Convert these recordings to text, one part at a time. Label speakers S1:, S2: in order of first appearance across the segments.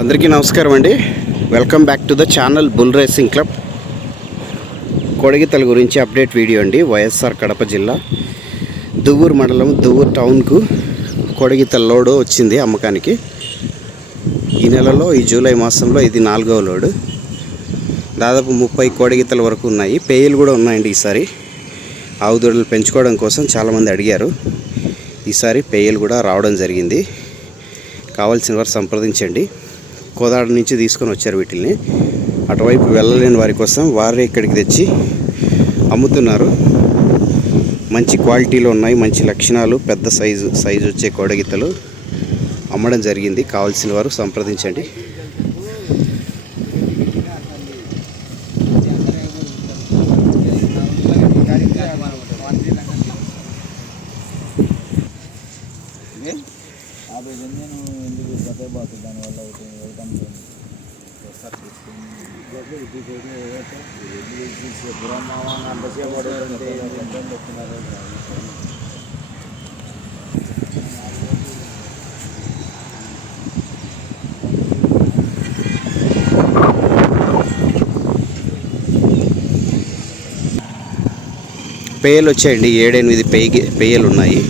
S1: అందరికీ నమస్కారం అండి. Welcome back to the channel bull racing club కొడగితల గురించి అప్డేట్ వీడియో అండి. వైఎస్ఆర్ కడప జిల్లా దువ్వూరు మండలం దువ్వూరు టౌన్కు కొడగితల లోడు వచ్చింది అమ్మకానికి. ఈ నెలలో ఈ జూలై మాసంలో ఇది నాలుగవ లోడు. దాదాపు ముప్పై కోడగితల వరకు ఉన్నాయి. పేయలు కూడా ఉన్నాయండి ఈసారి. ఆవుదూడలు పెంచుకోవడం కోసం చాలామంది అడిగారు. ఈసారి పేయలు కూడా రావడం జరిగింది. కావాల్సిన వారు సంప్రదించండి. కోదాడ నుంచి తీసుకొని వచ్చారు వీటిని అటువైపు వెళ్ళలేని వారి కోసం వారే ఇక్కడికి తెచ్చి అమ్ముతున్నారు. మంచి క్వాలిటీలో ఉన్నాయి మంచి లక్షణాలు పెద్ద సైజు సైజు వచ్చే కోడగిత్తలు అమ్మడం జరిగింది. కావాల్సిన వారు సంప్రదించండి.
S2: యాభై బతే పోతుంది దానివల్ల
S1: పేయలు వచ్చాయండి. ఏడెనిమిది పేయి పేయలు ఉన్నాయి.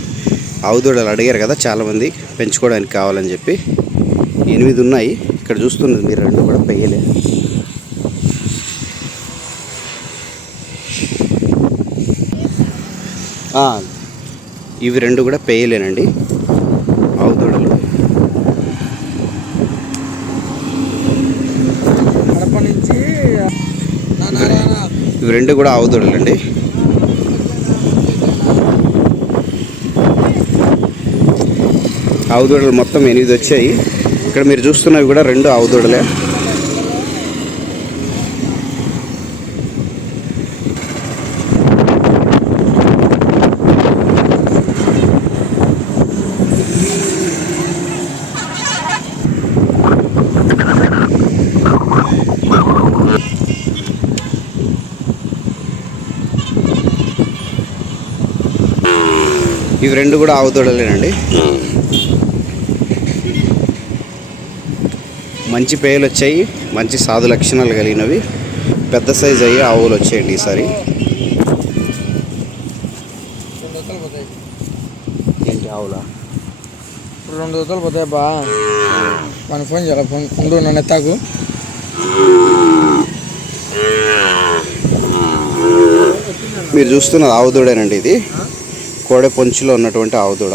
S1: అవుదూడలు అడిగారు కదా చాలామంది. పెంచుకోవడానికి కావాలని చెప్పి. ఎనిమిది ఉన్నాయి. ఇక్కడ చూస్తున్నది మీరు రెండు కూడా పెయ్యలే. ఇవి రెండు కూడా పేయలేనండి ఆవు దూడలు. ఇవి రెండు కూడా ఆవు దూడలండి. ఆవు దూడలు మొత్తం ఎనిమిది వచ్చాయి. ఇక్కడ మీరు చూస్తున్నవి కూడా రెండు ఆవు దూడలే ఇవి రెండు కూడా ఆవు దూడలేనండి మంచి పేయలు వచ్చాయి మంచి సాధు లక్షణాలు కలిగినవి. పెద్ద సైజు అయ్యి ఆవులు వచ్చాయండి ఈసారి. ఏంటి ఆవులా?
S2: ఇప్పుడు రెండు వందలు పోతాయి బా. మన ఫోన్ చేయాలి? ఫోన్ ఉండు నన్ను ఎత్తాకు.
S1: మీరు చూస్తున్నది ఆవు దూడేనండి ఇది. కోడె పొంచులో ఉన్నటువంటి ఆవు దూడ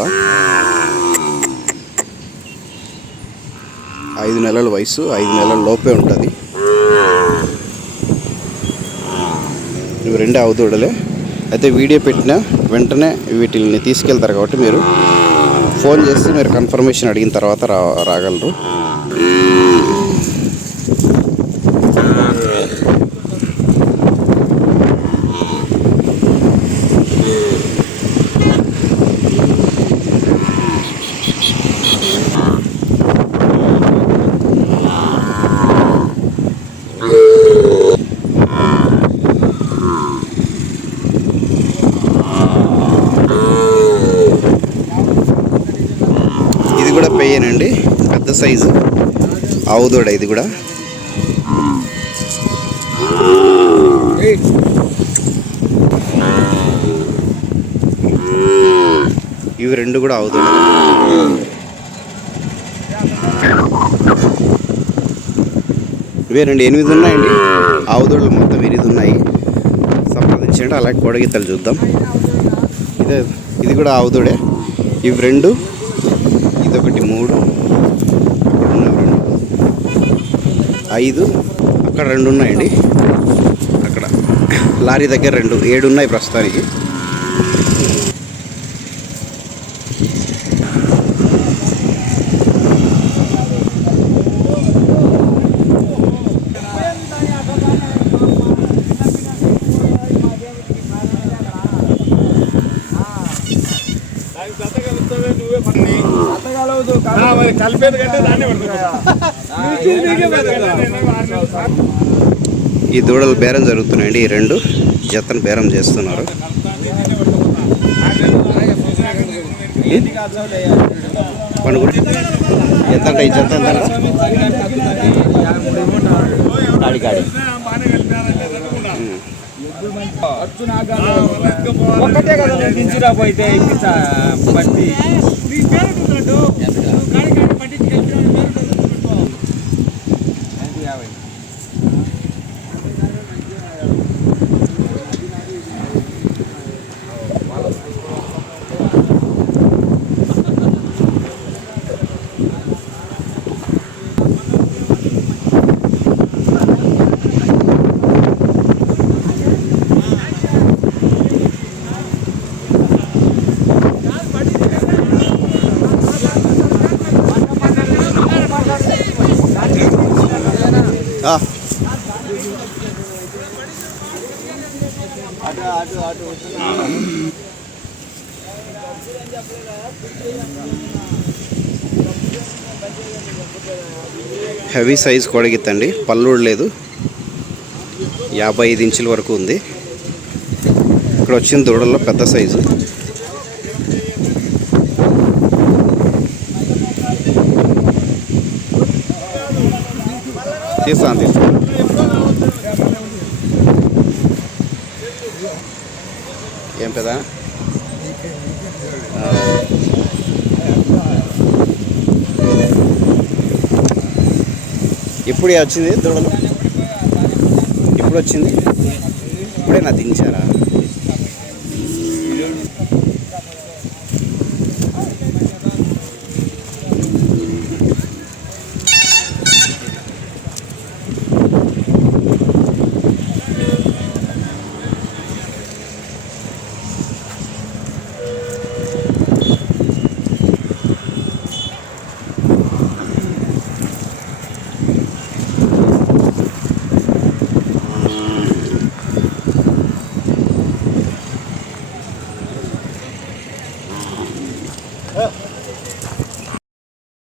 S1: ఐదు నెలల వయసు ఐదు నెలల లోపే ఉంటుంది. ఇవి రెండే అవుతుడలే అయితే వీడియో పెట్టిన వెంటనే వీటిని తీసుకెళ్తారు కాబట్టి మీరు ఫోన్ చేసి మీరు కన్ఫర్మేషన్ అడిగిన తర్వాత రా రాగలరు ఇది కూడా పెయ్యేనండి పెద్ద సైజు. ఆవు దూడ ఇది కూడా. ఇవి రెండు కూడా ఆవు దూడ ఇవే రెండు ఎనిమిది ఉన్నాయండి. ఆవు దూడలు మొత్తం ఎనిమిది ఉన్నాయి. సంప్రదించండి అలాగే కోడగిత్తలు చూద్దాం. ఇదే ఇది కూడా ఆవు దూడే ఇవి రెండు ఇదొకటి మూడు అక్కడ ఉన్నవి రెండు ఐదు అక్కడ రెండు ఉన్నాయండి. అక్కడ లారీ దగ్గర రెండు ఏడు ఉన్నాయి ప్రస్తుతానికి.
S3: కలిపేది కంటే దాన్నే
S1: ఈ దూడలు బేరం జరుగుతున్నాయండి. ఈ రెండు జతను బేరం చేస్తున్నారు. ఎంత అంటే ఈ జత ఎంత.
S3: ఒక్కటే కదా నేను దించురా పోయితే ఇప్పించా బట్టి
S1: ఆ. Heavy size కొడగిత్తండి. పల్లుడు లేదు. యాభై ఐదు ఇంచుల వరకు ఉంది. ఇక్కడ వచ్చిన దూడల్లో పెద్ద సైజు. తీస్తాను తీస్తాను. ఏం పెదా ఇప్పుడే వచ్చింది దూడలు. ఇప్పుడు వచ్చింది ఇప్పుడే నా దించారా?